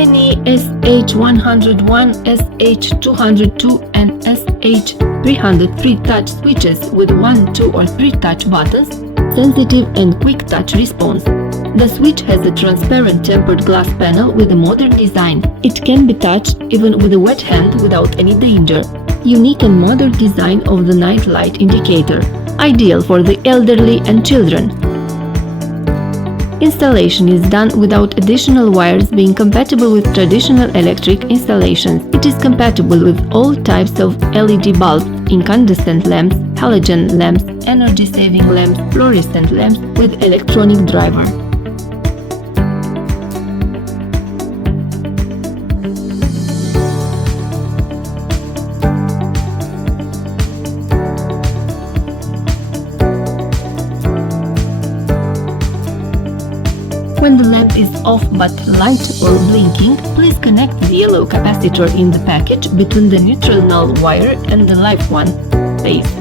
PNI SH101 SH202 and SH303 touch switches with 1, 2 or 3 touch buttons, sensitive and quick touch response. The switch has a transparent tempered glass panel with a modern design. It can be touched even with a wet hand without any danger. Unique and modern design of the night light indicator, ideal for the elderly and children. Installation is done without additional wires, being compatible with traditional electric installations. It is compatible with all types of LED bulbs, incandescent lamps, halogen lamps, energy-saving lamps, fluorescent lamps with electronic driver. When the lamp is off but light or blinking, please connect the yellow capacitor in the package between the neutral null wire and the live one phase.